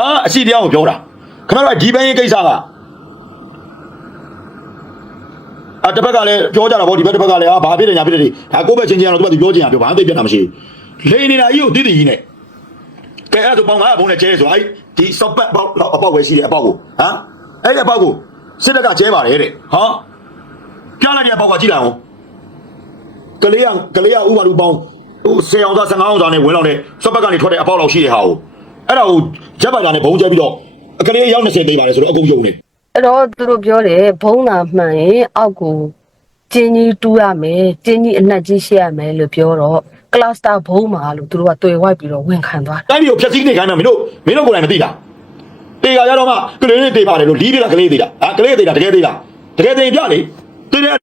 ဒါကအစီတရားကိုပြောတာခင်ဗျားတို့ကဒီဘန်းရေးကိစ္စကအာတစ်ဖက်ကလည်းပြောကြတာဗောဒီဘက်တစ်ဖက်ကလည်းအာဘာဖြစ်တယ်ညာဖြစ်တယ်ဒီဒါကိုယ့်ဘက်ချင်းချင်းကတော့သူကသူပြောချင်တာပြောဘာမှသိပြတ်တာမရှိဘူးလိန်နေတာကြီးကိုတိတိကြီးနဲ့ကဲအဲ့ဒါဆိုပေါင်ငါဘုံနဲ့ကျဲဆိုအဲ့ဒီစော့ပတ်ပေါက်အပေါက်ပဲရှိတယ်အပေါက်ကိုဟမ်အဲ့ဒီအပေါက်ကိုစစ်တပ်ကကျဲပါတယ်တဲ့ဟာပြလိုက်တဲ့အပေါက်ကကြည့်လိုက်အောင်ကလေးကကလေးကဥမာလူပေါင်းဟို10အောင်သား15အောင်သားနဲ့ဝင်လောက်တဲ့စော့ပတ်ကနေထွက်တဲ့အပေါက်လောက်ရှိတဲ့ဟာကို အဲ့ဒါကိုဂျက်ပါတာနဲ့ဘုံကျဲပြီးတော့ကလေးအယောက်20တိတ်ပါတယ်ဆိုတော့အကုန်ယုံနေအဲ့တော့သူတို့ပြောတယ်ဘုံသာမှန်ရင်အောက်ကိုကျင်းကြီးတူးရမယ်ကျင်းကြီးအနှက်ကြီးရှိရမယ်လို့ပြောတော့ကလစတာဘုံမှာလို့သူတို့ကတွေ့ဝိုက်ပြီးတော့ဝန်ခံသွားတိုင်းပြည်ကိုဖျက်ဆီးနေခိုင်းတာမင်းတို့မင်းတို့ကိုယ်တိုင်မသိတာတေကရတော့မှကလေးလေးတေပါတယ်လို့လီးပြတာကလေးသေးတာဟာကလေးသေးတာတကယ်သေးတာတကယ်သေးပြလေတေတဲ့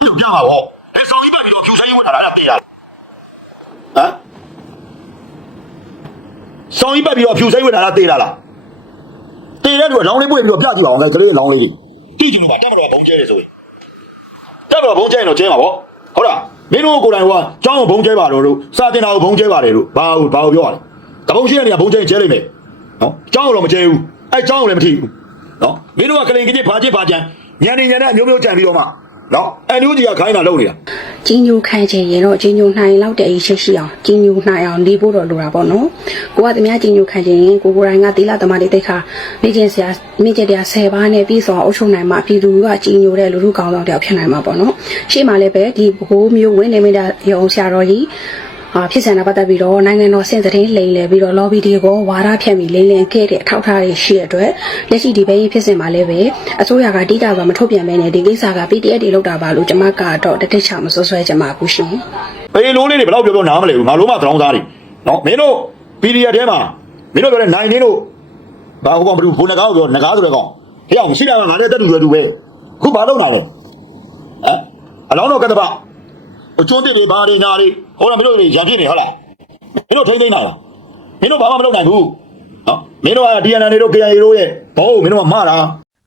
ပြပါဘောဒီဆောင်ကြီးပါပြီးတော့ဖြူဆိုင်ဝင်လာတာတေတာဟမ် ဆောင်ကြီးပတ်ပြီးတော့ဖြူဆိုင်ဝင်လာတာတေတာလားတေတဲ့လူကလောင်းလေးပွေပြီးတော့ပြကြည့်ပါအောင်လေကလေးလောင်းလေးကြီးကြည့်ကြည့်ပါတက်တော့ဘုံကျဲတယ်ဆိုရင်တက်တော့ဘုံကျဲရင်တော့ကျဲပါဗောဟုတ်လားမင်းတို့ကိုယ်တိုင်ကကျောင်းကိုဘုံကျဲပါတော့လို့စာတင်တာကိုဘုံကျဲပါတယ်လို့ဘာလို့ဘာလို့ပြောရလဲတဘုံရှိတဲ့နေရာဘုံကျဲရင်ကျဲလိမ့်မယ်နော်ကျောင်းကိုတော့မကျဲဘူးအဲကျောင်းကိုလည်းမထိဘူးနော်မင်းတို့ကကလေးကကြီးဘာကြီးဘာကြံညနေညနေအမျိုးမျိုးကြံပြီးတော့မှ နော်အဲမျိုးကြီးကခိုင်းတာလုပ်နေတာကြီးညိုခိုင်းချင်ရင်တော့ကြီးညိုနိုင်လောက်တဲ့အရှိရှိအောင်ကြီးညိုနိုင်အောင်နေဖို့တော့လိုတာပေါ့နော်ကိုကတမ ्या ကြီးညိုခိုင်းချင်ရင်ကိုကိုရိုင်းကသီလသမားတွေတိတ်ခါမိကျင်ဆရာမိကျင်တရား10ပါးနဲ့ပြီးဆောင်အုပ်ချုပ်နိုင်မှာပြည်သူကကြီးညိုတဲ့လူလူကောင်းဆောင်တယောက်ဖြစ်နိုင်မှာပေါ့နော်ရှေ့မှာလည်းပဲဒီဘိုးမျိုးဝင်းနေမိတာရုံဆရာတော်ကြီးအာ ဖြစ်စံတာပတ်သက်ပြီးတော့နိုင်ငံတော်စင်သတင်းလိမ်လည်ပြီးတော့ lobby တွေကိုဝါဒဖြန့်ပြီးလိမ်လည်ခဲ့တဲ့အထောက်အထားတွေရှိတဲ့အတွက်လက်ရှိဒီဘဲကြီးဖြစ်စင်မှာလည်းပဲအစိုးရကတိကျစွာမထုတ်ပြန်မဲနဲ့ဒီကိစ္စက PDF တွေလောက်တာပါလို့ကျွန်မကတော့တတိချမဆွဆွဲချင်ပါဘူးရှင်ပေလိုးလေးတွေဘယ်တော့ပြောပြောနားမလဲဘူးငါလုံးမသရောင်းသားတွေနော်မင်းတို့ PDF ထဲမှာမင်းတို့ပြောတဲ့နိုင်နေတို့ဘာဟိုကောင်ဘယ်သူဘုန်းနဂါကိုပြောနဂါဆိုတဲ့ကောင်ဟေ့အောင်ရှိတာကငါနဲ့တက်တူရွယ်တူပဲခုဘာလုပ်နာလဲဟမ်အလောင်းတော်ကတ္တပ အကျွန်းတစ်တွေဘာတွေညာတွေဟောလားမင်းတို့တွေရံဖြစ်နေဟုတ်လားမင်းတို့ထိမ့်သိမ့်တာလားမင်းတို့ဘာမှမလုပ်နိုင်ဘူးနော်မင်းတို့က DNA တို့ KIA တို့ရဲ့ဘောမင်းတို့ကမှားတာ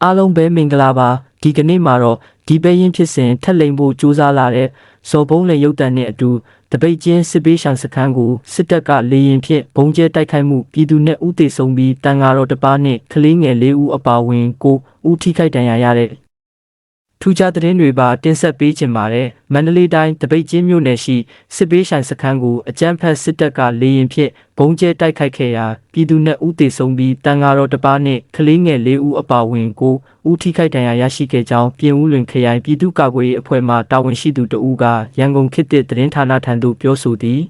အားလုံးပဲမင်္ဂလာပါဒီကနေ့မှာတော့ဒီပဲရင်ဖြစ်စဉ်ထက်လိမ်ဖို့ကြိုးစားလာတဲ့ဇော်ဘုံလေရုပ်တံနဲ့အတူတပိတ်ချင်းစစ်ပေးရှောင်စခန်းကိုစစ်တပ်ကလေရင်ဖြင့်ဘုံကျဲတိုက်ခိုက်မှုပြည်သူနဲ့ဥတေဆုံးပြီးတန်ဃာတော်တစ်ပါးနဲ့ကလေးငယ်၄ဦးအပါအဝင်ကိုဦးထိခိုက်ဒဏ်ရာရတဲ့ ထူးခြားသတင်းတွေပါတင်ဆက်ပေးချင်ပါတယ်မန္တလေးတိုင်းတပိတ်ချင်းမြို့နယ်ရှိစစ်ပေးရှောင်စခန်းကိုအကြမ်းဖက်စစ်တပ်ကလေရင်ဖြင့်ဘုံကျဲတိုက်ခိုက်ခဲ့ရာပြည်သူနဲ့ဥတေဆုံးပြီးတန်ဃာတော်တစ်ပါးနဲ့ကလေးငယ်၄ဦးအပါအဝင်ကိုဦးထိခိုက်ဒဏ်ရာရရှိခဲ့ကြောင်းပြင်ဦးလွင်ခရိုင်ပြည်သူ့ကာကွယ်ရေးအဖွဲ့မှတာဝန်ရှိသူတဦးကရန်ကုန်ခေတ်သစ်သတင်းဌာနထံသို့ပြောဆိုသည်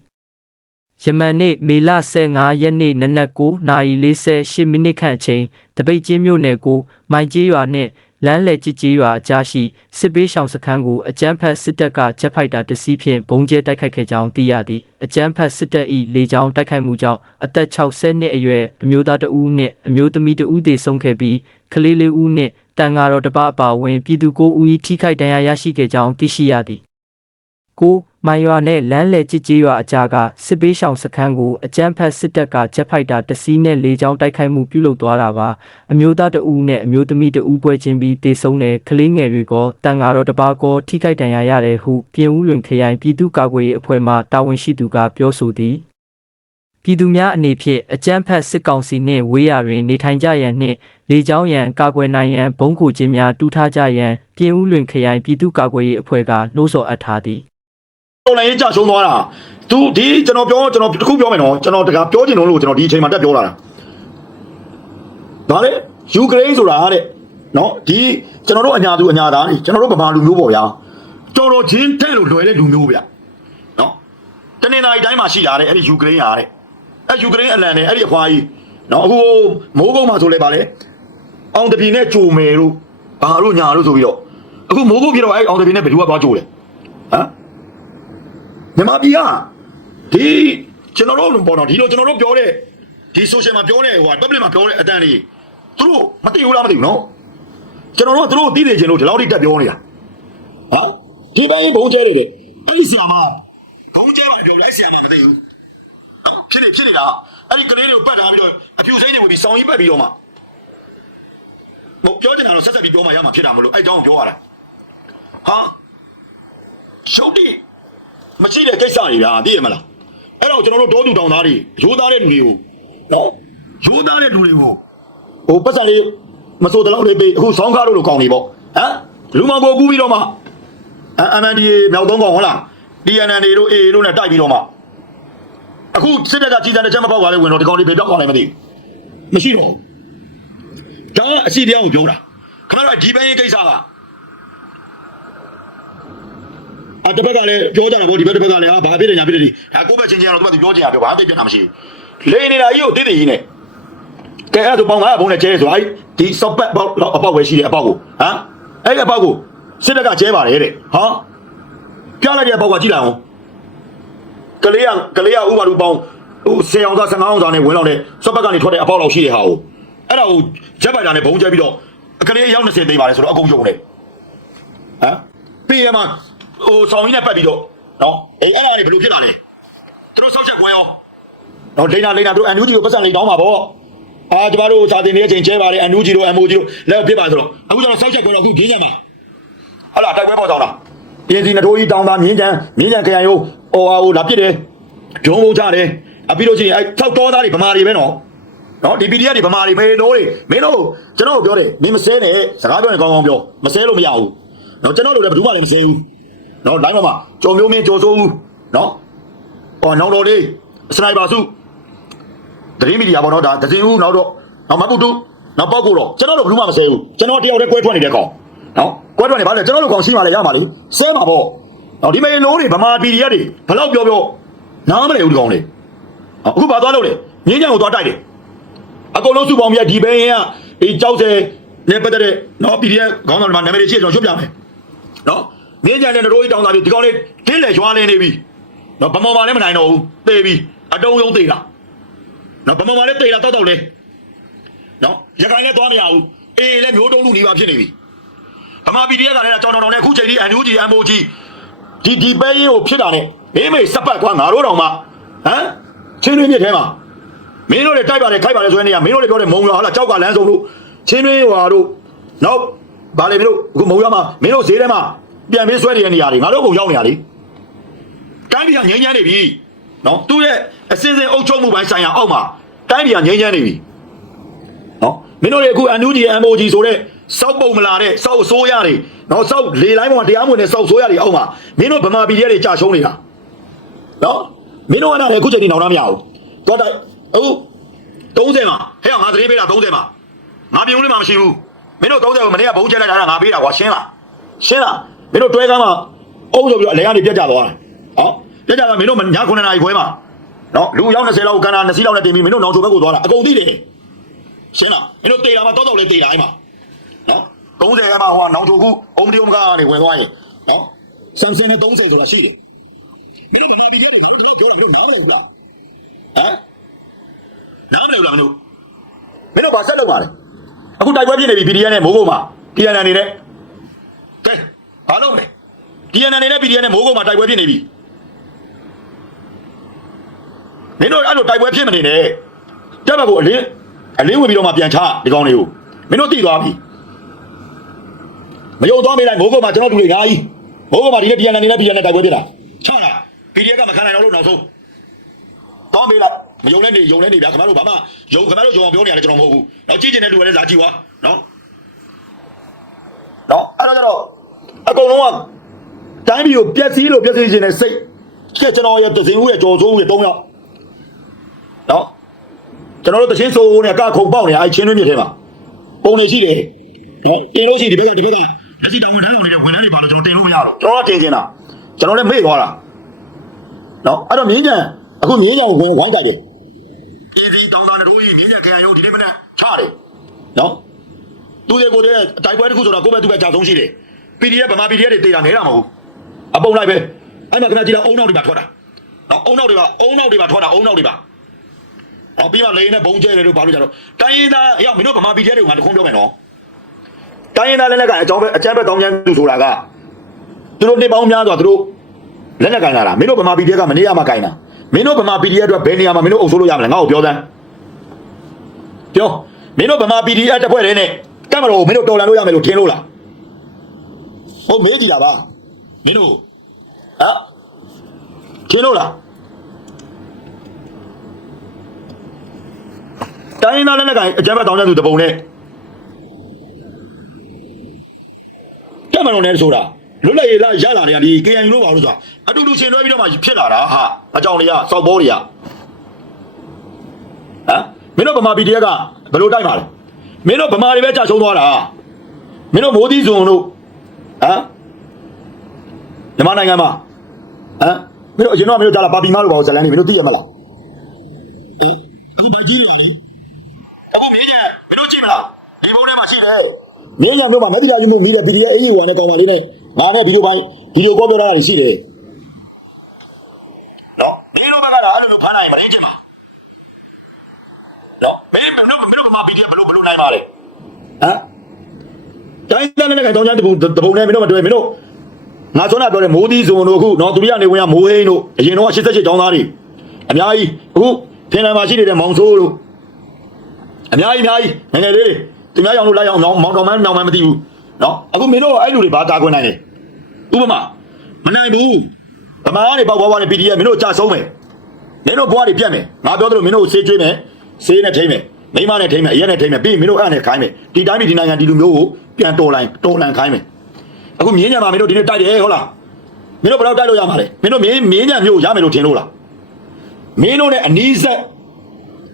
ယမန်နေ့မေလ15ရက်နေ့နနက်9:48မိနစ်ခန့်အချိန်တပိတ်ချင်းမြို့နယ်ကိုမိုင်ကြီးရွာနှင့် လမ်းလေကြီးကြီးရွာအကြားရှိစစ်ပေးရှောင်စခန်းကိုအကြမ်းဖက်စစ်တပ်ကဂျက်ဖိုက်တာတစ်စီးဖြင့်ဘုံကျဲတိုက်ခိုက်ခဲ့ကြောင်းသိရသည်အကြမ်းဖက်စစ်တပ်၏လေကြောင်းတိုက်ခိုက်မှုကြောင့်အသက်60နှစ်အရွယ်အမျိုးသားတဦးနှင့်အမျိုးသမီးတဦးသေဆုံးခဲ့ပြီးကလေးလေးဦးနှင့်တန်ဃာတော်တစ်ပါးအပါအဝင်ပြည်သူ9ဦး၏ထိခိုက်ဒဏ်ရာရရှိခဲ့ကြောင်းသိရှိရသည်ကို မိုင်ရွာနဲ့လမ်းလေကြည်ကြီးရွာအကြားကစစ်ပေးရှောင်စခန်းကိုအကြမ်းဖက်စစ်တပ်ကဂျက်ဖိုက်တာတစီးနဲ့လေကြောင်းတိုက်ခိုက်မှုပြုလုပ်သွားတာပါအမျိုးသားတဦးနဲ့အမျိုးသမီးတဦးပွဲချင်းပြီးတေဆုံးတဲ့ကလေးငယ်တွေကတန်ဃာတော်တစ်ပါးကောထိခိုက်ဒဏ်ရာရတယ်ဟုပြင်ဦးလွင်ခရိုင်ပြည်သူ့ကာကွယ်ရေးအဖွဲ့မှတာဝန်ရှိသူကပြောဆိုသည်ပြည်သူများအနေဖြင့်အကြမ်းဖက်စစ်ကောင်စီနှင့်ဝေးရာတွင်နေထိုင်ကြရန်နှင့်လေကြောင်းရန်ကာကွယ်နိုင်ရန်ဘုံကူခြင်းများတူထားကြရန်ပြင်ဦးလွင်ခရိုင်ပြည်သူ့ကာကွယ်ရေးအဖွဲ့ကနှိုးဆော်အပ်ထားသည် တော်လိုင်းကြရှုံးသွားတာသူဒီကျွန်တော်ပြောကျွန်တော်တစ်ခုပြောမယ်နော်ကျွန်တော်တကပြောချင်လို့လို့ကျွန်တော်ဒီအချိန်မှာတက်ပြောလာတာဒါလေယူကရိန်းဆိုတာတဲ့နော်ဒီကျွန်တော်တို့အညာသူအညာသားတွေကျွန်တော်တို့ဗမာလူမျိုးပေါ့ဗျာတော်တော်ချင်းတဲ့လို့လွယ်တဲ့လူမျိုးဗျာနော်တနင်္လာရီတိုင်းမှာရှိလာတဲ့အဲ့ဒီယူကရိန်းဟာတဲ့အဲ့ယူကရိန်းအလံနဲ့အဲ့ဒီအခွာကြီးနော်အခုမိုးကုန်းမှာဆိုလဲပါလေအောင်တပြီနဲ့ကြိုမယ်တို့ဘာတို့ညာတို့ဆိုပြီးတော့အခုမိုးကုန်းပြတော့အဲ့အောင်တပြီနဲ့ဘယ်သူကသွားကြိုလဲဟမ် မြန်မာပြည်ကဒီကျွန်တော်တို့ပေါ့နော်ဒီလိုကျွန်တော်တို့ပြောတဲ့ဒီ social မှာပြောတဲ့ဟို public မှာပြောတဲ့အတန်းလေးသူတို့မသိဘူးလားမသိဘူးနော်ကျွန်တော်တို့ကသူတို့သိနေချင်လို့ဒီလောက်ထိတက်ပြောနေတာဟာဒီပိုင်းဘုံကျဲတယ်တဲ့အဲ့ဒီဆရာမဘုံကျဲပါပြောလို့အဲ့ဆရာမမသိဘူးနော်ဖြစ်နေဖြစ်နေတာအဲ့ဒီကလေးတွေကိုပတ်ထားပြီးတော့အဖြူစိမ့်တွေဝင်ပြီးစောင်းကြီးပတ်ပြီးတော့မှဟိုပြောချင်တာတော့ဆက်ဆက်ပြီးပြောမှရမှာဖြစ်တာမလို့အဲ့တောင်းပြောရတာဟာရှုပ်တိ မရှိတဲ့ကိစ္စတွေဗျာသိရမလားအဲ့တော့ကျွန်တော်တို့တောသူတောင်သားတွေရိုးသားတဲ့လူတွေကိုနော်ရိုးသားတဲ့လူတွေကိုဟိုပတ်စံလေးမစိုးတဲ့လောက်လေးပေးအခုဆောင်းကားလို့လို့ကောင်းနေပေါ့ဟမ်လူမောင်ကိုကူးပြီးတော့မှ MNDA မြောက်သုံးကောင်ဟုတ်လား DNN တွေတို့ AA တို့နဲ့တိုက်ပြီးတော့မှအခုစစ်တပ်ကကြီးစံတစ်ချက်မပေါက်ပါလေဝင်တော့ဒီကောင်တွေပြေပြောက်သွားနိုင်မသိဘူးမရှိတော့ဘူးဒါကအစီတရားကိုပြောတာခင်ဗျားတို့ဒီပိုင်းရေးကိစ္စက အာတစ်ဘက်ကလည်းပြောကြတာဗောဒီဘက်တစ်ဘက်ကလည်းဟာဘာဖြစ်တယ်ညာဖြစ်တယ်ဒီဒါကိုယ့်ဘက်ချင်းချင်းကတော့သူကပြောချင်တာပြောဘာမှပြတ်ပြတ်တာမရှိဘူးလေနေတာကြီးကိုတိတိကြီးနဲ့ကဲအဲ့ဒါဆိုပေါင်900ဘုံနဲ့ကျဲဆိုအဲ့ဒီစော့ပတ်ပေါက်အပေါက်ပဲရှိတယ်အပေါက်ကိုဟမ်အဲ့ဒီအပေါက်ကိုစစ်တပ်ကကျဲပါတယ်တဲ့ဟာပြလိုက်တဲ့အပေါက်ကကြည့်လိုက်အောင်ကလေးကကလေးကဥပါလူပေါင်းဟို10အောင်သား15အောင်သားနဲ့ဝင်လောက်တဲ့စော့ပတ်ကနေထွက်တဲ့အပေါက်လောက်ရှိတဲ့ဟာကိုအဲ့ဒါကိုဂျက်ပိုက်တာနဲ့ဘုံကျဲပြီးတော့ကလေးအယောက်20သိမ်းပါတယ်ဆိုတော့အကုန်ယုံတယ်ဟမ်ပြီးရမှာ ဟိုဆောင်ကြီးနဲ့ပတ်ပြီးတော့နော်အေးအဲ့ဒါတွေဘယ်လိုဖြစ်လာလဲသူတို့စောက်ချက်ကွဲရောနော်ဒိနာလိနာတို့အန်ယူဂျီကိုပတ်စံလေးတောင်းပါဗောအာကျမတို့စာတင်နေတဲ့အချိန်ကျဲပါတယ်အန်ယူဂျီတို့အမိုဂျီတို့လည်းဖြစ်ပါဆိုတော့အခုကျတော့စောက်ချက်ကွဲတော့အခုဂင်းကြမှာဟလာတိုက်ပွဲပေါ်ဆောင်တာပြင်စီနထိုးကြီးတောင်းတာမြင်းချန်မြင်းချန်ခရိုင်ကိုဟိုဟာဟိုလာပြစ်တယ်ဂျုံဘုံချတယ်အပြီးလို့ချင်းအဲထောက်တော်သားတွေဗမာတွေပဲနော်နော်ဒီ PDF တွေဗမာတွေမေလို့တွေမင်းတို့ကျွန်တော်တို့ပြောတယ်မင်းမစဲနဲ့စကားပြောရင်ကောင်းကောင်းပြောမစဲလို့မရဘူးနော်ကျွန်တော်တို့လည်းဘယ်သူမှလည်းမစဲဘူး နော်တိုင်းမှာမှာကြော်မျိုးမင်းကြော်စိုးဘူးနော်ဟောနောက်တော်လေးစနိုက်ပါစုဒရီမီဒီယာပေါ့နော်ဒါဒဇင်ဦးနောက်တော့နောက်မပုတုနောက်ပေါက်ကိုတော့ကျွန်တော်တို့ဘယ်သူမှမစဲဘူးကျွန်တော်တယောက်တည်းကွဲထွက်နေတဲ့ကောင်နော်ကွဲထွက်နေပါလေကျွန်တော်တို့ကောင်ရှိမှလည်းရမှာလေစဲမှာပေါ့နော်ဒီမေလုံးတွေဗမာပီဒီရက်တွေဘယ်တော့ပြောပြောနားမလဲဘူးဒီကောင်တွေအခုဘာသွားလို့လဲငင်းညံကိုသွားတိုက်တယ်အကုန်လုံးစုပေါင်းပြီးဒီဘဲရင်ကဒီကြောက်စဲနဲ့ပတ်သက်တဲ့နော် PDF ခေါင်းဆောင်တွေမှာနာမည်တွေရှိကျွန်တော်ရွတ်ပြမယ်နော် မြင်းကြံတဲ့တို့ကြီးတောင်းတာပြီဒီကောင်လေးဒင်းလေရွာလင်းနေပြီနော်ဗမော်မာလည်းမနိုင်တော့ဘူးသေပြီအတုံးယုံသေတာနော်ဗမော်မာလည်းသေတာတောက်တောက်လေးနော်ရခိုင်လည်းသွားမရဘူးအေးလည်းမျိုးတုံးလူနေပါဖြစ်နေပြီဗမာ PDF ကလည်းကြောင်တောင်တောင်နဲ့အခုချိန်ကြီး NUG MOG ဒီဒီပဲရင်ကိုဖြစ်တာနဲ့မေးမေးစပတ်ကွာငါတို့တောင်မှဟမ်ချင်းတွင်းမြစ်ထဲမှာမင်းတို့တွေတိုက်ပါတယ်ခိုက်ပါတယ်ဆိုတဲ့နေရာမင်းတို့တွေပြောတဲ့မုံရွာဟာလားကြောက်ကလမ်းစုံလို့ချင်းတွင်းရွာတို့နောက်ဗာလေမင်းတို့အခုမုံရွာမှာမင်းတို့ဈေးထဲမှာ ပြန်ပြီးဆွဲနေတဲ့နေရာတွေငါတို့ကုန်ရောက်နေရလေတိုင်းပြည်ကငြိမ်းချမ်းနေပြီနော်သူ့ရဲ့အစင်းစင်းအုပ်ချုပ်မှုပိုင်းဆိုင်ရာအောက်မှာတိုင်းပြည်ကငြိမ်းချမ်းနေပြီနော်မင်းတို့တွေအခု NUG MOG ဆိုတဲ့စောက်ပုံမလာတဲ့စောက်အစိုးရတွေနော်စောက်လေလိုင်းပေါ်မှာတရားမဝင်တဲ့စောက်ဆိုးရတွေအောက်မှာမင်းတို့ဗမာပြည်တွေကြာရှုံးနေတာနော်မင်းတို့ကလည်းအခုချိန်ထိနောက်သားမရဘူးတော့တိုက်အခု30မှာဟဲ့ငါသတိပေးတာ30မှာငါပြုံးလေးမှမရှိဘူးမင်းတို့30ကိုမနေ့ကဘုံကျဲလိုက်တာကငါပေးတာကွာရှင်းလားရှင်းလား မင်းတို့တွဲကားမှာအုံးဆိုပြီးတော့အလဲကနေပြတ်ကြသွားတယ်ဟောပြတ်ကြသွားမင်းတို့ည9နာရီခွဲမှာနော်လူရောက်20လောက်ကန်တာ20လောက်နဲ့တင်ပြီးမင်းတို့နောင်ချိုဘက်ကိုသွားတာအကုန်သိတယ်ရှင်းလားမင်းတို့တေတာမှာတောက်တောက်လေးတေတာအဲ့မှာနော်30ကမှဟိုကနောင်ချိုကူအုံးမတီုံမကနေဝင်သွားရင်နော်ဆန်ဆန်နဲ့30ဆိုတာရှိတယ်မင်းတို့ဒီဒီဒီဒီနားမလဲဘူးလားဟမ်နားမလဲဘူးလားမင်းတို့မင်းတို့ဘာဆက်လုပ်ပါလဲအခုတိုက်ပွဲဖြစ်နေပြီ PDN နဲ့မိုးကုတ်မှာ PDN အနေနဲ့ကဲ ဘာလုပ်လဲ PDN အနေနဲ့ PDN နဲ့မိုးကုတ်မှာတိုက်ပွဲဖြစ်နေပြီမင်းတို့အဲ့လိုတိုက်ပွဲဖြစ်မနေနဲ့တက်ဘက်ကိုအလင်းအလင်းဝင်ပြီးတော့မှပြန်ချဒီကောင်တွေကိုမင်းတို့သိသွားပြီမယုံသွားမေးလိုက်မိုးကုတ်မှာကျွန်တော်တို့တွေအများကြီးမိုးကုတ်မှာဒီနေ့ PDN အနေနဲ့ PDN နဲ့တိုက်ပွဲဖြစ်တာချတာ PDF ကမခံနိုင်တော့လို့နောက်ဆုံးတောင်းပေးလိုက်မယုံလဲနေယုံလဲနေဗျာခင်ဗျားတို့ဘာမှယုံခင်ဗျားတို့ယုံအောင်ပြောနေရတယ်ကျွန်တော်မဟုတ်ဘူး။တော့ကြည့်ကျင်တဲ့လူကလည်းလာကြည့်ွာနော်။နော်အဲ့တော့ကျတော့ အကုန်လုံးကတိုင်းပြည်ကိုပြက်စီးလို့ပြက်စီးခြင်းနဲ့စိတ်ချက်ကျွန်တော်ရဲ့တစင်ဦးရဲ့ကြော်စိုးဦးရဲ့၃ယောက်နော်ကျွန်တော်တို့တချင်းဆိုးနဲ့ကခုံပေါက်နေအဲ့ချင်းတွင်းမြစ်ထဲမှာပုံနေရှိတယ်နော်တင်လို့ရှိရင်ဒီဘက်ကဒီဘက်ကလက်ရှိတောင်ဝန်ထမ်းဆောင်နေတဲ့ဝန်ထမ်းတွေပါလို့ကျွန်တော်တင်လို့မရတော့ကျွန်တော်ကတင်ချင်တာကျွန်တော်လည်းမေ့သွားတာနော်အဲ့တော့မြင်းကြံအခုမြင်းကြံကိုဝင်ဝိုင်းကြိုက်တယ်ပြည်စီတောင်တာတို့ကြီးမြင်းကြံခရိုင်ရုံးဒီနေ့မနေ့ချတယ်နော်သူတွေကိုယ်တည်းတိုက်ပွဲတစ်ခုဆိုတော့ကိုယ့်ဘက်သူ့ဘက်ကြာဆုံးရှိတယ် PDF ဗမာ PDF တွေတေးတာနေတာမဟုတ်ဘူးအပုံလိုက်ပဲအဲ့မှာခဏကြည့်တော့အုံနောက်တွေပါထွက်တာနော်အုံနောက်တွေပါအုံနောက်တွေပါထွက်တာအုံနောက်တွေပါဟောပြီးမှလေနဲ့ဘုံကျဲတယ်လို့ဘာလို့ကြတော့တိုင်းရင်းသားအရောက်မင်းတို့ဗမာ PDF တွေကိုငါတခုံးပြောမယ်နော်တိုင်းရင်းသားလည်းလည်းကအကြောင်းပဲအကျမ်းပဲတောင်းချမ်းသူဆိုတာကသူတို့နေပေါင်းများစွာသူတို့လက်နဲ့ကင်လာတာမင်းတို့ဗမာ PDF ကမနေရမှာကင်တာမင်းတို့ဗမာ PDF အတွက်ဘယ်နေရာမှာမင်းတို့အုပ်စိုးလို့ရမလဲငါ့ကိုပြောစမ်းပြောမင်းတို့ဗမာ PDF တစ်ဖွဲ့တည်းနဲ့ကတ်မတော်ကိုမင်းတို့တော်လန်လို့ရမယ်လို့ထင်လို့လား ဟုတ်မေးကြည့်တာပါမင်းတို့ဟာထင်လို့လားတိုင်းရင်းသားလက်နက်ကိုင်အကြမ်းဖက်တောင်းကြသူတပုံနဲ့တက်မလို့နဲ့ဆိုတာလွတ်လပ်ရေးလားရလာတယ်ကဒီ KNU လို့ပါလို့ဆိုတာအတူတူရှင်တွဲပြီးတော့မှဖြစ်လာတာဟာအကြောင်းတွေကစောက်ဘောတွေကဟမ်မင်းတို့ဗမာ PDF ကဘယ်လိုတိုက်ပါလဲမင်းတို့ဗမာတွေပဲကြာရှုံးသွားတာမင်းတို့မိုးသီးစုံတို့ ဟမ်မြန်မာနိုင်ငံမှာဟမ်မင်းတို့အရင်တော့မင်းတို့ကြားလာပါပီမာလို့ပါဇလန်နေမင်းတို့သိရမလားအင်းအခုဘာကြီးလို့လဲအခုမင်းကြီးမင်းတို့ကြည့်မလားဒီဘုံထဲမှာရှိတယ်မင်းညာမျိုးမှာမက်တီလာကြီးမျိုးမိတဲ့ PDF အေးကြီးဝါနဲ့ကောင်းပါလေးနဲ့ငါနဲ့ဒီလိုပိုင်းဒီလိုကောပြောတာတွေရှိတယ်နော်မင်းတို့ဘက်ကလည်းအဲ့လိုဖမ်းနိုင်မရင်းချင်ပါနော်မင်းတို့မင်းတို့ဗမာ PDF ဘယ်လိုဘယ်လိုနိုင်ပါလဲဟမ် တိုင်းတန်းနဲ့ကန်တောင်းချမ်းတပုံတပုံနဲ့မင်းတို့မတွေ့မင်းတို့ငါဆွမ်းတာပြောတယ်မိုးသီးစုံတို့အခုနော်သူရနေဝင်ရမိုးဟိန်းတို့အရင်တော့88ကျောင်းသားတွေအများကြီးအခုဖင်လန်မှာရှိနေတဲ့မောင်ဆိုးတို့အများကြီးအများကြီးငယ်ငယ်လေးတွေသူများရောင်လို့လိုက်အောင်မောင်မောင်တော်မန်းနောင်မန်းမသိဘူးနော်အခုမင်းတို့အဲ့လူတွေဘာတာခွင့်နိုင်လဲဥပမာမနိုင်ဘူးဗမာကနေပေါက်ပွားပွားနဲ့ PDF မင်းတို့ကြာဆုံးမယ်မင်းတို့ဘွားတွေပြတ်မယ်ငါပြောသလိုမင်းတို့ဆေးကျွေးမယ်ဆေးနဲ့ထိမ့်မယ် မိမနဲ့ထိမ့်မယ်အရက်နဲ့ထိမ့်မယ်ပြီးရင်မင်းတို့အဲ့နဲ့ခိုင်းမယ်ဒီတိုင်းပြည်ဒီနိုင်ငံဒီလူမျိုးကိုပြန်တော်လိုင်းတော်လန်ခိုင်းမယ်အခုမြင်းညံမှာမင်းတို့ဒီနေ့တိုက်တယ်ဟုတ်လားမင်းတို့ဘယ်တော့တိုက်လို့ရမှာလဲမင်းတို့မြင်းမြင်းညံမျိုးရမယ်လို့ထင်လို့လားမင်းတို့နဲ့အနီးဆက်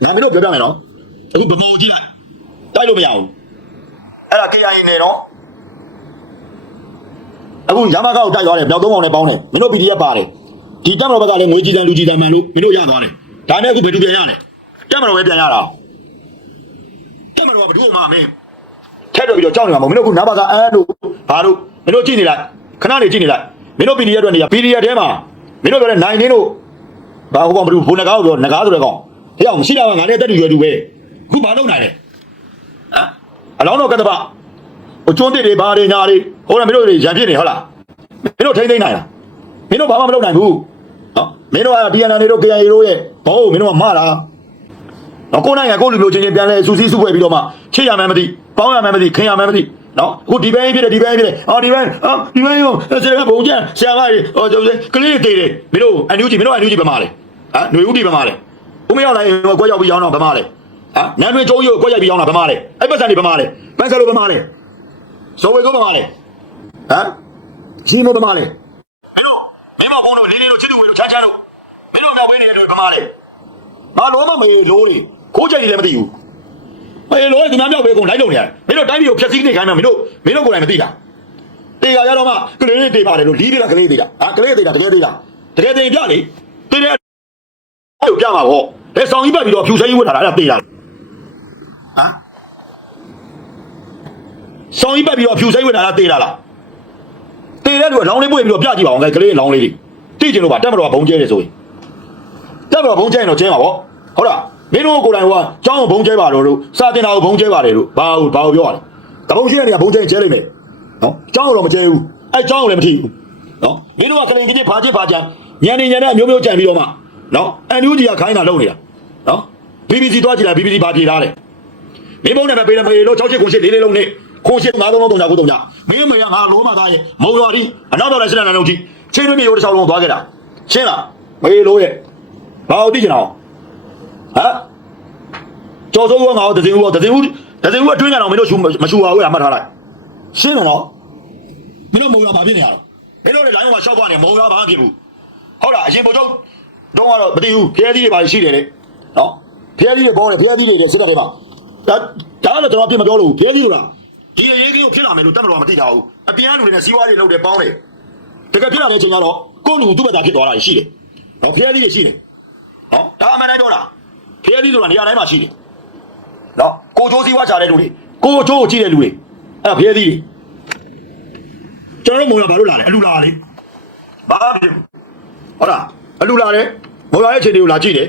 ငါမင်းတို့ပြောပြမယ်နော်အခုဗမာကြီးတိုက်လို့မရဘူးအဲ့ဒါ KIA နေနော်အခုရမကောက်တိုက်သွားတယ်ပြောက်သုံးအောင်နဲ့ပေါင်းတယ်မင်းတို့ PDF ပါတယ်ဒီတက်မတော်ဘက်ကလည်းငွေကြီးတန်လူကြီးတန်မှန်လို့မင်းတို့ရသွားတယ်ဒါနဲ့အခုဘယ်သူပြန်ရလဲတက်မတော်ပဲပြန်ရတာ တက်မတော်ကဘယ်သူမှမင်းထက်တော့ပြီးတော့ကြောက်နေမှာမဟုတ်မင်းတို့အခုနားပါကအန်းတို့ဘာတို့မင်းတို့ကြည့်နေလိုက်ခဏနေကြည့်နေလိုက်မင်းတို့ PDF အတွက်နေရ PDF ထဲမှာမင်းတို့ပြောတဲ့နိုင်နေတို့ဘာဟိုကောင်ဘယ်သူဘုံနဂါဆိုတော့နဂါဆိုတဲ့ကောင်ဟဲ့အောင်မရှိတာကငါနဲ့တက်တူရွယ်တူပဲအခုဘာလုပ်နိုင်လဲဟမ်အလောင်းတော်ကတ္တပဟိုကျွန်းတစ်တွေဘာတွေညာတွေဟိုကမင်းတို့တွေရံပြစ်နေဟုတ်လားမင်းတို့ထိမ့်သိမ့်နိုင်လားမင်းတို့ဘာမှမလုပ်နိုင်ဘူးနော်မင်းတို့က DNA တို့ KIA တို့ရဲ့ဘောမင်းတို့ကမှားတာ နော်ကိုယ်နိုင်ငံကိုယ်လူမျိုးချင်းချင်းပြန်လဲစူးစီးစုဖွဲ့ပြီးတော့မှချစ်ရမှန်းမသိပေါင်းရမှန်းမသိခင်ရမှန်းမသိနော်အခုဒီဘဲဖြစ်တယ်ဒီဘဲဖြစ်တယ်အော်ဒီဘဲအော်ဒီဘဲရောဆရာကဘုံကျန်ဆရာမကြီးဟောကျွန်တော်ကလေးတွေတေးတယ်မင်းတို့အန်ယူဂျီမင်းတို့အန်ယူဂျီဗမာလေဟမ်ຫນွေဦးဒီဗမာလေဦးမရောက်နိုင်ကွက်ရောက်ပြီးရောင်းတော့ဗမာလေဟမ်နန်းတွင်ကျုံးရုပ်ကွက်ရိုက်ပြီးရောင်းတာဗမာလေအဲ့ပတ်စံတွေဗမာလေပန်းဆယ်လိုဗမာလေဇော်ဝေကိုဗမာလေဟမ်ရှင်းမဗမာလေမင်းတို့မင်းမဘုံတို့လေးလေးတို့ချစ်သူတို့ချမ်းချမ်းတို့မင်းတို့တော့ဝင်းနေတယ်ဗမာလေငါလုံးမမေလို့နေ ခိုးကြိုက်နေလည်းမသိဘူးအေးလို့ဒီများမြောက်ပဲကုန်လိုက်လုံနေရတယ်မင်းတို့တိုင်းပြည်ကိုဖျက်ဆီးနေခိုင်းမှမင်းတို့မင်းတို့ကိုယ်တိုင်မသိတာတေကရတော့မှကလေးတေပါတယ်လို့လီးပြတာကလေးသေးတာဟာကလေးသေးတာတကယ်သေးတာတကယ်သေးပြလေတေတဲ့ဟုတ်ပြမှာပေါ့ဘယ်ဆောင်ကြီးပတ်ပြီးတော့ဖြူဆဲကြီးဝတ်ထားတာအဲ့ဒါတေတာဟာဆောင်ကြီးပတ်ပြီးတော့ဖြူဆဲကြီးဝတ်ထားတာတေတာလားတေတဲ့လူကလောင်းလေးပွေပြီးတော့ပြကြည့်ပါအောင်ကလေးလောင်းလေးတွေတိကျလို့ပါတက်မတော်ကဘုံကျဲတယ်ဆိုရင်တက်မတော်ဘုံကျဲရင်တော့ကျဲမှာပေါ့ဟုတ်လား မင်းတို့ကိုယ်တိုင်ကကျောင်းကိုဘုံကျဲပါတော့လို့စာတင်တာကိုဘုံကျဲပါတယ်လို့ဘာလို့ဘာလို့ပြောရလဲတဘုံရှိတဲ့နေရာဘုံကျဲရင်ကျဲလိမ့်မယ်နော်ကျောင်းကိုတော့မကျဲဘူးအဲကျောင်းကိုလည်းမထိဘူးနော်မင်းတို့ကကလင်ကြီးဖာချစ်ဖာချမ်းညနေညနေမျိုးမျိုးကြံပြီးတော့မှနော်အန်ယူဂျီကခိုင်းတာလုပ်နေတာနော် BBC တွားကြည့်လိုက် BBC ဘာပြေးထားလဲမင်းဘုံနဲ့ပဲပေးတယ်မေလို့6ချစ်ကိုရှစ်လေးလေးလုံးနဲ့ခိုးရှစ်9သုံးလုံးတုံညာကိုတုံညာမင်းမေကငါလိုမှသားရဲ့မုံရွာဒီအနောက်တော်လည်းစစ်တမ်းလုံးကြီးချင်းတွင်းမြေရိုးတစ်ချောင်းလုံးသွားခဲ့တာရှင်းလားမေလို့ရဲ့ဘာလို့သိချင်အောင် ဟမ်ကျော်စိုးကငါ့ကိုတစင်ဦးတော့တစင်ဦးတစင်ဦးအတွင်းကတော့မင်းတို့ရှူမရှူပါဘူးလားမှတ်ထားလိုက်ရှင်းတယ်နော်မင်းတို့မုံရွာဘာဖြစ်နေရလဲမင်းတို့လည်းလိုင်းမှာရှောက်ကနေမုံရွာဘာဖြစ်ဘူးဟုတ်လားအရင်ဘုံချုပ်တော့ကတော့မသိဘူးဖျဲသီးတွေဘာရှိတယ်လေနော်ဖျဲသီးတွေပေါ်တယ်ဖျဲသီးတွေစစ်တပ်တွေမှာဒါဒါလည်းကျွန်တော်အပြစ်မပြောလို့ဖျဲသီးဆိုတာဒီအရေးကြီးကိုဖြစ်လာမယ်လို့တက်မလို့မသိကြဘူးအပြန်လူတွေနဲ့စီးပွားရေးလုပ်တယ်ပေါင်းတယ်တကယ်ဖြစ်လာတဲ့အချိန်ကျတော့ကိုယ့်လူသူ့ဘက်သားဖြစ်သွားတာရှိတယ်နော်ဖျဲသီးတွေရှိတယ်နော်ဒါအမှန်တိုင်းပြောတာ ဖျဲသီးဆိုတာနေရာတိုင်းမှာရှိတယ်နော်ကိုချိုးစည်းဝါချတဲ့လူတွေကိုချိုးကိုကြည့်တဲ့လူတွေအဲ့ဒါဖျဲသီးတွေကျွန်တော်တို့မုံရဘာလို့လာလဲအလူလာလေဘာဖြစ်ဟုတ်လားအလူလာတယ်မုံရရဲ့အခြေအနေကိုလာကြည့်တယ်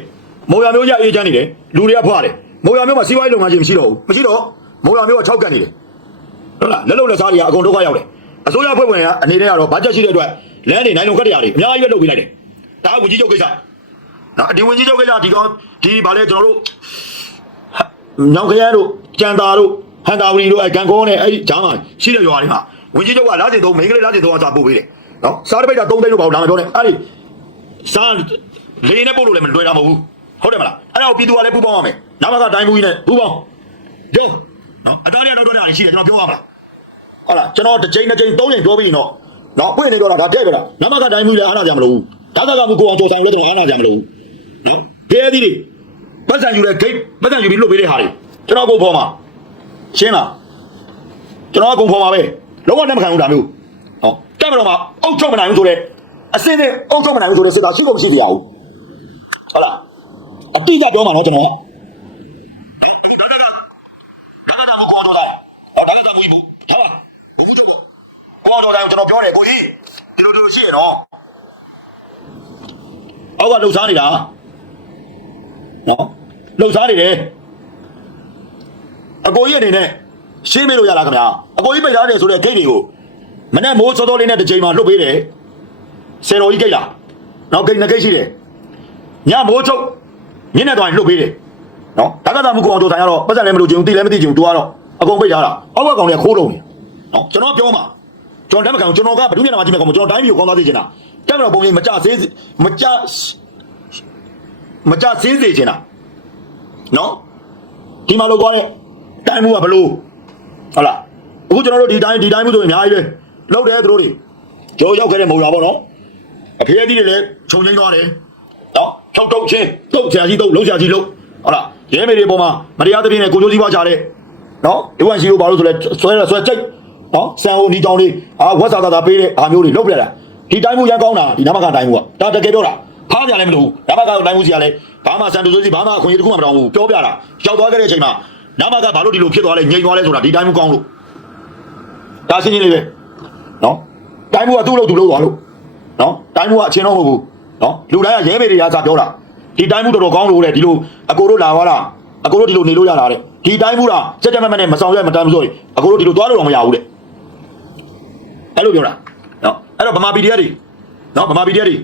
မုံရမျိုးရအေးချမ်းနေတယ်လူတွေကဖွာတယ်မုံရမျိုးမှာစီးပွားရေးလုပ်ငန်းချင်းမရှိတော့ဘူးမရှိတော့မုံရမျိုးက6ကန်နေတယ်ဟုတ်လားလက်လုံလက်စားတွေကအကုန်ဒုက္ခရောက်တယ်အစိုးရဖွဲ့ဝင်ကအနေနဲ့ကတော့ဘတ်ဂျက်ရှိတဲ့အတွက်လမ်းတွေနိုင်လုံခက်တရားတွေအများကြီးပဲလုပ်ပေးလိုက်တယ်ဒါကဝင်ကြီးချုပ်ကိစ္စ နော်ဒီဝင်ကြီးချုပ်ကိစ္စဒီကောင်ဒီဗာလဲကျွန်တော်တို့ညောင်ခရမ်းတို့ကြံတာတို့ဟန်တာဝရီတို့အဲကန်ကောနဲ့အဲ့ဒီဂျားမှာရှိတဲ့ရွာတွေမှာဝင်ကြီးချုပ်ကလားစီသုံးမိန်းကလေးလားစီသုံးအစားပို့ပေးတယ်နော်စားတစ်ပိတ်တာ3သိန်းလို့ပါဘူးဒါမှပြောနေအဲ့ဒီစားလေနဲ့ပို့လို့လည်းမလွယ်တာမဟုတ်ဘူးဟုတ်တယ်မလားအဲ့ဒါကိုပြည်သူကလည်းပူပေါင်းရမယ်နမကတိုင်းမှုကြီးနဲ့ဘူးပေါင်းရုံနော်အသားရတော့တော့တာရှိတယ်ကျွန်တော်ပြောရမှာဟုတ်လားကျွန်တော်တစ်ချိန်တစ်ချိန်သုံးချိန်ပြောပြီးတော့နော်ပွင့်နေတော့တာဒါတဲ့ပြတာနမကတိုင်းမှုကြီးလည်းအားနာကြမလို့ဒါကကမှုကိုအောင်ကြော်ဆိုင်လည်းကျွန်တော်အားနာကြမလို့ နော်ဘယ်သည်တွေပတ်စံယူတဲ့ဂိတ်ပတ်စံယူပြီးလွတ်ပေးတဲ့ဟာတွေကျွန်တော်ကိုဖော်မှာရှင်းလားကျွန်တော်ကကုန်ဖော်မှာပဲလုံးဝလက်မခံဘူးဒါမျိုးဟောတက်မတော်မှာအုတ်ချုပ်မနိုင်ဘူးဆိုတဲ့အစစ်နဲ့အုတ်ချုပ်မနိုင်ဘူးဆိုတဲ့စစ်သားရှိကုန်မရှိတရားဘူးဟုတ်လားအတိအကျပြောမှာနော်ကျွန်တော်ကကိုတော်တိုင်းဟောဒါကကိုကြီးဘူးဟာဘူးကိုတော်တိုင်းကျွန်တော်ပြောတယ်ကိုကြီးဒီလိုဒီလိုရှိရနော်အောက်ကလှုပ်ရှားနေတာ နော်လှုပ်ရှားနေတယ်အကိုကြီးအနေနဲ့ရှင်းမေးလို့ရလားခင်ဗျာအကိုကြီးပိတ်ထားတယ်ဆိုတဲ့ဂိတ်တွေကိုမနေ့မိုးစောစောလေးနဲ့တစ်ချိန်မှလှုပ်ပေးတယ်ဆယ်တော်ကြီးဂိတ်လားနော်ဂိတ်နှစ်ဂိတ်ရှိတယ်ညမိုးချုပ်ညနေတော့လှုပ်ပေးတယ်နော်ဒါကသာမကိုအောင်တို့ဆိုင်ကတော့ပတ်စံလည်းမလို့ချင်ဘူးတိလည်းမသိချင်ဘူးတူကတော့အကုန်ပိတ်ထားတာအောက်ကကောင်တွေကခိုးလုံးနေနော်ကျွန်တော်ပြောမှာကျွန်တော်တက်မကန်ကျွန်တော်ကဘယ်သူမျက်နှာမှာကြည့်မဲ့ကောင်မကျွန်တော်တိုင်းပြည်ကိုကောင်းသားသိချင်တာတက်မတော်ပုံကြီးမကြသေးမကြ မကြသေးစေချင်တာနော်ဒီမှာလောက်သွားတဲ့တိုင်းမှုကဘလို့ဟုတ်လားအခုကျွန်တော်တို့ဒီတိုင်းဒီတိုင်းမှုဆိုရင်အများကြီးပဲလောက်တယ်သူတို့တွေကျော်ရောက်ခဲ့တဲ့မဟုတ်လားပေါ့နော်အဖေအကြီးတွေလည်းခြုံငိမ့်သွားတယ်နော်ဖြုတ်ထုတ်ချင်းတုတ်ဆရာကြီးတုတ်လုံးဆရာကြီးလုံးဟုတ်လားရဲမေတွေပေါ်မှာမတရားသဖြင့်နဲ့ကိုကျိုးစည်းပွားကြတဲ့နော်ဒီဝန်ရှိကိုဘာလို့ဆိုလဲဆွဲရဆွဲကြိတ်နော်ဆန်ဟိုနီတောင်လေးအာဝက်စာသာသာပေးတဲ့အားမျိုးတွေလုပ်ပြလာဒီတိုင်းမှုရန်ကောင်းတာဒီနမကတိုင်းမှုကဒါတကယ်တော့တာ ဖားကြလည်းမလို့နမကတိုင်းမှုစီကလည်းဘာမှစံတူစိုးစီဘာမှအခွင့်အရေးတစ်ခုမှမတောင်းဘူးပြောပြတာရောက်သွားခဲ့တဲ့အချိန်မှာနမကဘာလို့ဒီလိုဖြစ်သွားလဲငြိမ်သွားလဲဆိုတာဒီတိုင်းမှုကောင်းလို့ဒါရှင်းရှင်းလေးပဲနော်တိုင်းမှုကသူ့လို့သူ့လို့သွားလို့နော်တိုင်းမှုကအချင်းတော့မဟုတ်ဘူးနော်လူတိုင်းကရဲမေတွေရာစာပြောတာဒီတိုင်းမှုတော်တော်ကောင်းလို့တဲ့ဒီလိုအကိုတို့လာသွားတာအကိုတို့ဒီလိုနေလို့ရတာတဲ့ဒီတိုင်းမှုကစက်ကြက်မက်မက်နဲ့မဆောင်ရွက်မတမ်းဘူးဆိုရင်အကိုတို့ဒီလိုသွားလို့တော့မရဘူးတဲ့အဲ့လိုပြောတာနော်အဲ့တော့ဗမာပြည်တွေကတွေနော်ဗမာပြည်တွေကတွေ